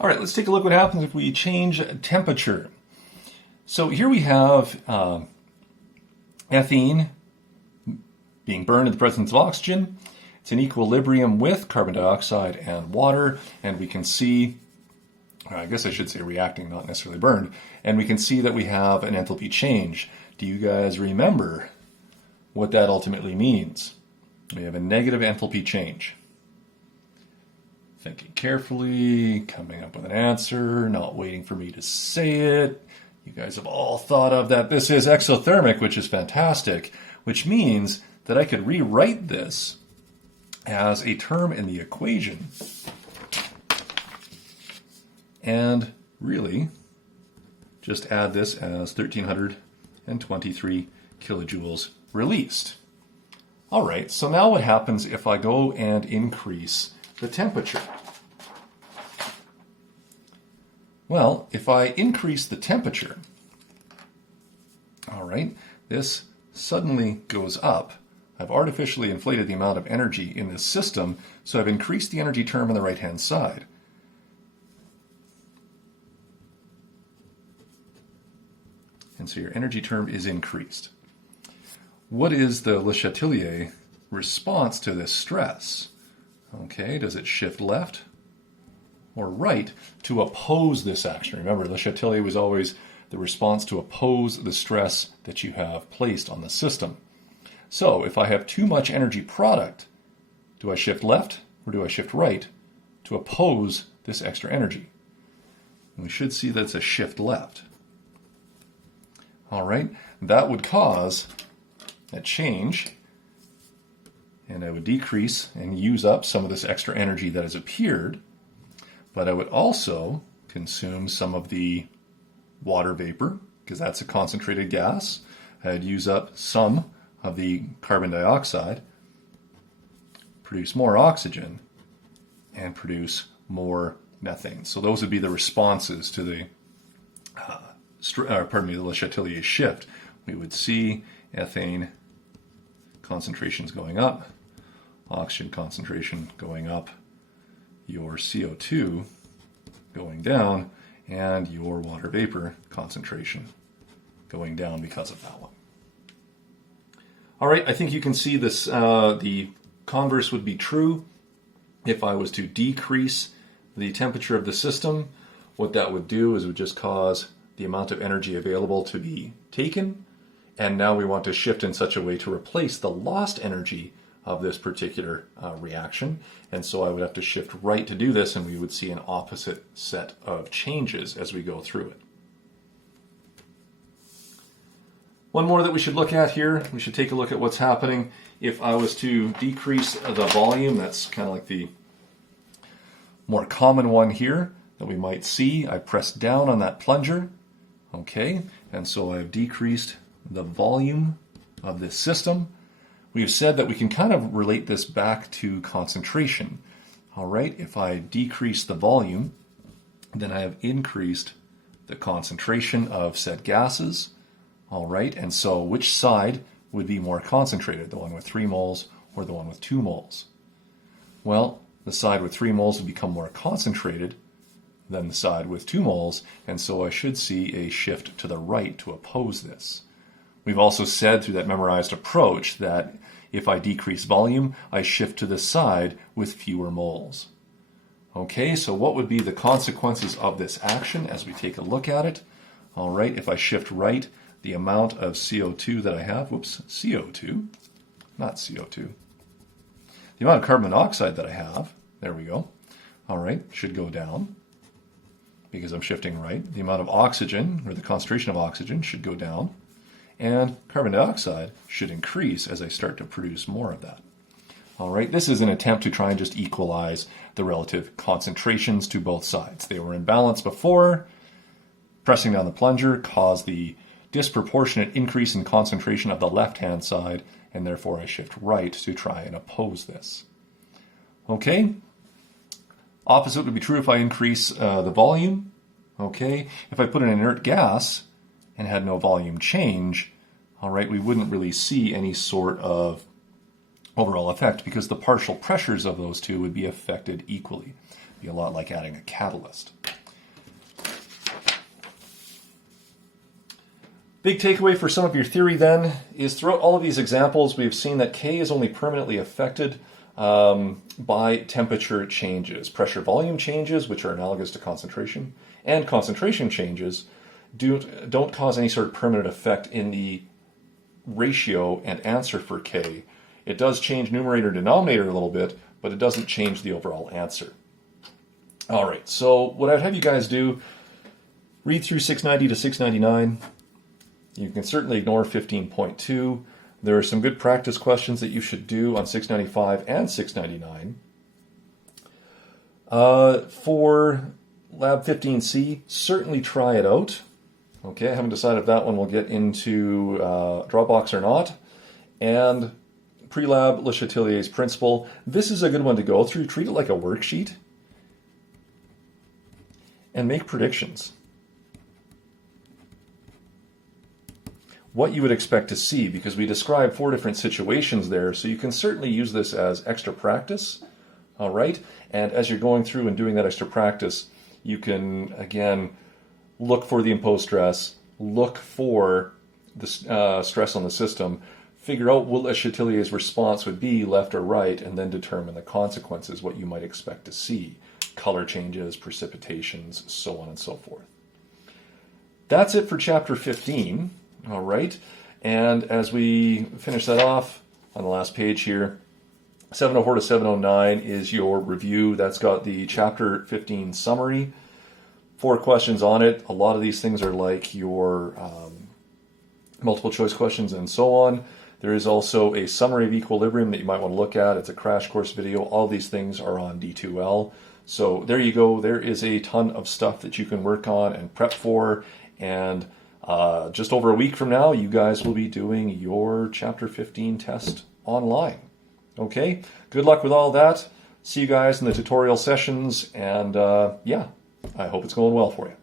All right, let's take a look what happens if we change temperature. So here we have ethene being burned in the presence of oxygen. It's in equilibrium with carbon dioxide and water, and we can see, I guess I should say reacting, not necessarily burned, and we can see that we have an enthalpy change. Do you guys remember what that ultimately means? We have a negative enthalpy change. Thinking carefully, coming up with an answer, not waiting for me to say it. You guys have all thought of that. This is exothermic, which is fantastic, which means that I could rewrite this as a term in the equation and really just add this as 1,323 kilojoules released. All right, so now what happens if I go and increase the temperature? Well, if I increase the temperature, all right, this suddenly goes up. I've artificially inflated the amount of energy in this system, so I've increased the energy term on the right-hand side. And so your energy term is increased. What is the Le Chatelier response to this stress? Okay, does it shift left or right to oppose this action? Remember, Le Chatelier was always the response to oppose the stress that you have placed on the system. So if I have too much energy product, do I shift left or do I shift right to oppose this extra energy? And we should see that it's a shift left. All right, that would cause a change, and I would decrease and use up some of this extra energy that has appeared, but I would also consume some of the water vapor, because that's a concentrated gas. I'd use up some of the carbon dioxide, produce more oxygen, and produce more methane. So those would be the responses to the the Le Chatelier shift. We would see ethane concentrations going up, oxygen concentration going up, your CO2 going down, and your water vapor concentration going down because of that one. All right, I think you can see this. The converse would be true. If I was to decrease the temperature of the system, what that would do is it would just cause the amount of energy available to be taken, and now we want to shift in such a way to replace the lost energy of this particular reaction, and so I would have to shift right to do this, and we would see an opposite set of changes as we go through it. One more that we should look at here, we should take a look at what's happening if I was to decrease the volume. That's kind of like the more common one here that we might see. I press down on that plunger, okay, and so I've decreased the volume of this system. We've said that we can kind of relate this back to concentration. All right, if I decrease the volume, then I have increased the concentration of said gases. All right, and so which side would be more concentrated, the one with 3 moles or the one with 2 moles? Well, the side with 3 moles would become more concentrated than the side with 2 moles, and so I should see a shift to the right to oppose this. We've also said through that memorized approach that if I decrease volume, I shift to the side with fewer moles. Okay, so what would be the consequences of this action as we take a look at it? All right, if I shift right, the amount of CO2 that I have, CO2, not CO2, the amount of carbon monoxide that I have, there we go, all right, should go down because I'm shifting right. The amount of oxygen, or the concentration of oxygen, should go down, and carbon dioxide should increase as I start to produce more of that. All right, this is an attempt to try and just equalize the relative concentrations to both sides. They were in balance before. Pressing down the plunger caused the disproportionate increase in concentration of the left-hand side, and therefore I shift right to try and oppose this. Okay, opposite would be true if I increase the volume. Okay, if I put an inert gas and had no volume change, all right, we wouldn't really see any sort of overall effect because the partial pressures of those two would be affected equally. It'd be a lot like adding a catalyst. Big takeaway for some of your theory then is throughout all of these examples, we've seen that K is only permanently affected by temperature changes. Pressure volume changes, which are analogous to concentration, and concentration changes don't cause any sort of permanent effect in the ratio and answer for K. It does change numerator denominator a little bit, but it doesn't change the overall answer. All right, so what I'd have you guys do, read through 690 to 699. You can certainly ignore 15.2. There are some good practice questions that you should do on 695 and 699. For Lab 15C, certainly try it out. Okay, I haven't decided if that one will get into Dropbox or not. And pre-lab, Le Chatelier's principle. This is a good one to go through. Treat it like a worksheet and make predictions. What you would expect to see, because we describe 4 different situations there, so you can certainly use this as extra practice, all right? And as you're going through and doing that extra practice, you can, again, look for the imposed stress, look for the stress on the system, figure out what a Chatelier's response would be, left or right, and then determine the consequences, what you might expect to see. Color changes, precipitations, so on and so forth. That's it for Chapter 15. All right, and as we finish that off on the last page here, 704 to 709 is your review. That's got the Chapter 15 summary, 4 questions on it. A lot of these things are like your multiple choice questions and so on. There is also a summary of equilibrium that you might want to look at. It's a crash course video. All these things are on D2L. So there you go. There is a ton of stuff that you can work on and prep for, and just over a week from now, you guys will be doing your Chapter 15 test online. Okay, good luck with all that. See you guys in the tutorial sessions, and yeah, I hope it's going well for you.